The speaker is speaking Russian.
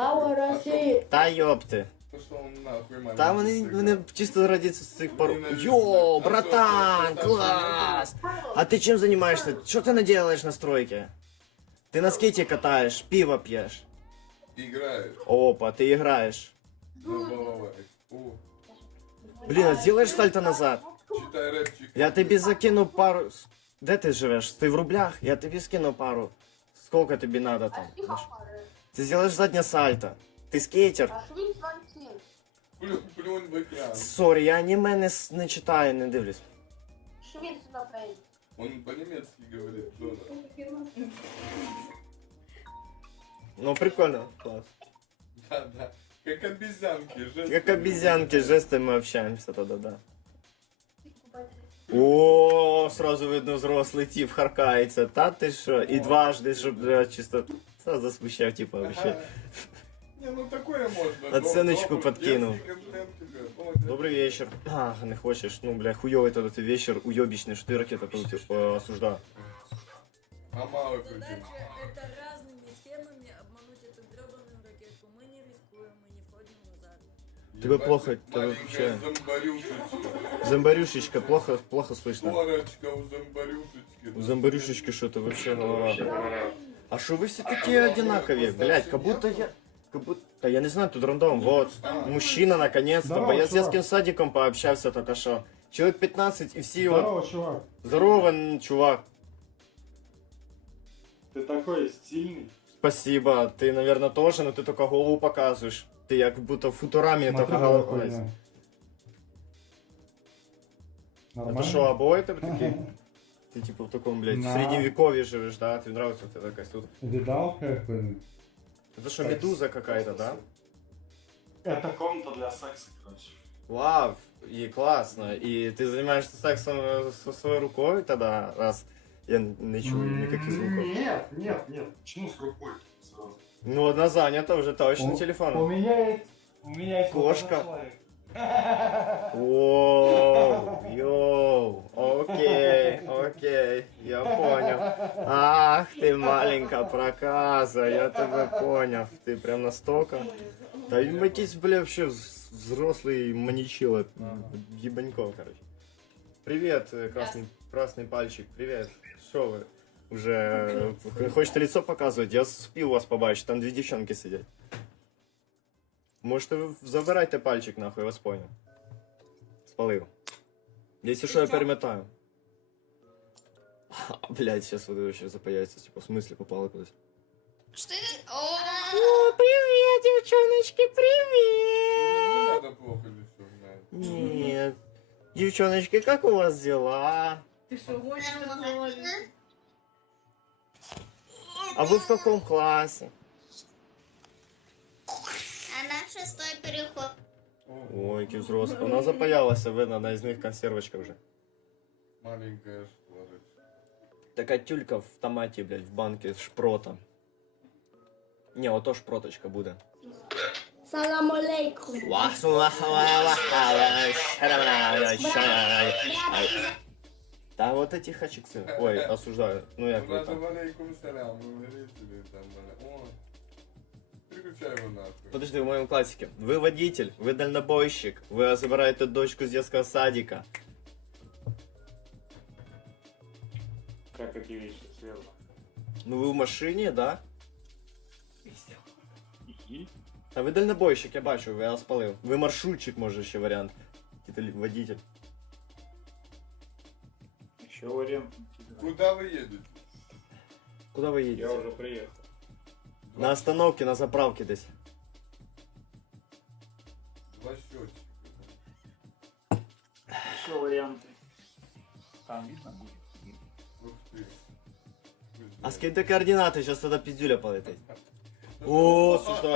Слава России! Та йопти. Пошел он нахуй, маленький. Та вони, вони чисто раді цих пор. Йоу, братан, класс! А ты чем занимаешься? Что ты наделаешь на стройке? Ты на скейте катаешь, пиво пьешь. Играет. Опа, ты играешь. Забаловай. О, Блин, а сделаешь сальто назад? читай рэпчик. Я тобі закину пару. Де ти живеш? Ти в рублях? Я тобі скину пару. Сколько тобі надо там? Ти зробиш заднє сальто. Ти скейтер? Плюнь, плюнь в экран. Сорі, я аніме не, с- не читаю, не дивлюсь. Швид сюда поедет. Он по-немецки говорит, Джона. Ну прикольно, класс. Да, да. Как обезьянки, жесты. Как обезьянки, жестами мы общаемся тогда, да. О, сразу видно, взрослый тип харкається. Та ти що? І дважди, щоб бля, чисто. Це засмущав, типа, вообще. Не, ну такое можно. Оценочку Добрый, подкинул. детский контент тебе. Молодец. Добрий вечір. А, не хочеш. Ну, бля, хуйовий тоді ти вечір уйобічний, що ти ракета полетів, е, осуждаю. А малый причем. Задача это разными схемами обмануть эту гребаную ракетку. Мы не рискуем, мы не входим назад. Тебе Ебать, плохо, тебе маленькая вообще- зомбарюшечка. Зомбарюшечка, плохо, плохо слышно. Корочка у зомбарюшечки. У зомбарюшечки что-то вообще голова. А что вы все такие одинаковые? Блять, как будто я... Как будто... Да я не знаю, тут рандом. Вот, мужчина наконец-то. Здорово, Бо я с чувак. детским садиком пообщался только что. Человек 15 и все вот... Здорово, чувак. Здорово, н- чувак. Ты такой стильный. Спасибо. Ты, наверное, тоже, но ты только голову показываешь. Ты как будто в футураме Смотри только голову. хуйню. Это Нормально? что, обои ты такие? Ты типа в таком, блядь, в Да. средневековье живешь, да? Тебе нравится вот эта костюм? Видал, как бы? Это что, медуза какая-то, да? Это комната для секса, короче. Вау, и классно. И ты занимаешься сексом э, со своей рукой тогда, раз я не чую никаких звуков. Нет, нет, нет. Почему с рукой сразу? Ну, одна занята уже точно У- У телефоном. меня есть... У меня есть вот Кошка. этот человек. Воу, йоу, окей, окей, я понял. Ах, ты маленькая проказа, я тебя понял. Ты прям настолько. Да якийсь, бля, вообще вз- взрослый маничила. Ебанько, короче. Привет, э, красный, красный пальчик, привет. Что вы? Уже э, хочете лицо показывать? Я спів вас побачити, там дві дівчонки сидять. Можете ви забирайте пальчик нахуй, я вас понял. Спалив. Якщо що, я перемотаю. А, блядь, сейчас вот вообще запаяется, типа, в смысле попало кудись. Что это? О, привет, девчоночки, Не привет! надо плохо лицо. Нет. Девчоночки, как у вас дела? Ты что, гонишь. А вы в каком классе? Она в шестой переход. Ой, який взрослий. Вона запаялася, видно, одна із них консервочка вже. Маленькая шкварочка. Така тюлька в томаті, блядь, в банці шпрота. Ні, ото шпроточка буде. Салам алейкум. Та вот эти хачиксы. Ой, осуждаю. Ну як ви Надо там. валейкум салям, вы говорите там, бля. О, переключай его нахуй. Подожди, в моем классике. Вы водитель, вы дальнобойщик, вы забираете дочку с детского садика. Как эти вещи связаны? Ну вы в машине, да? И? А ви дальнобойщик, я бачу, я спалив. Ви маршрутчик, може, ще варіант. Типа водитель. Еще вариант. Куда вы едете? Куда ви Я їдете? уже приехал. На остановке, на заправке десь. Два счетчика. Еще варианты. Там видно будет. Ух ты. А скиньте координати, зараз тоді піздюля полетить. О, слушай,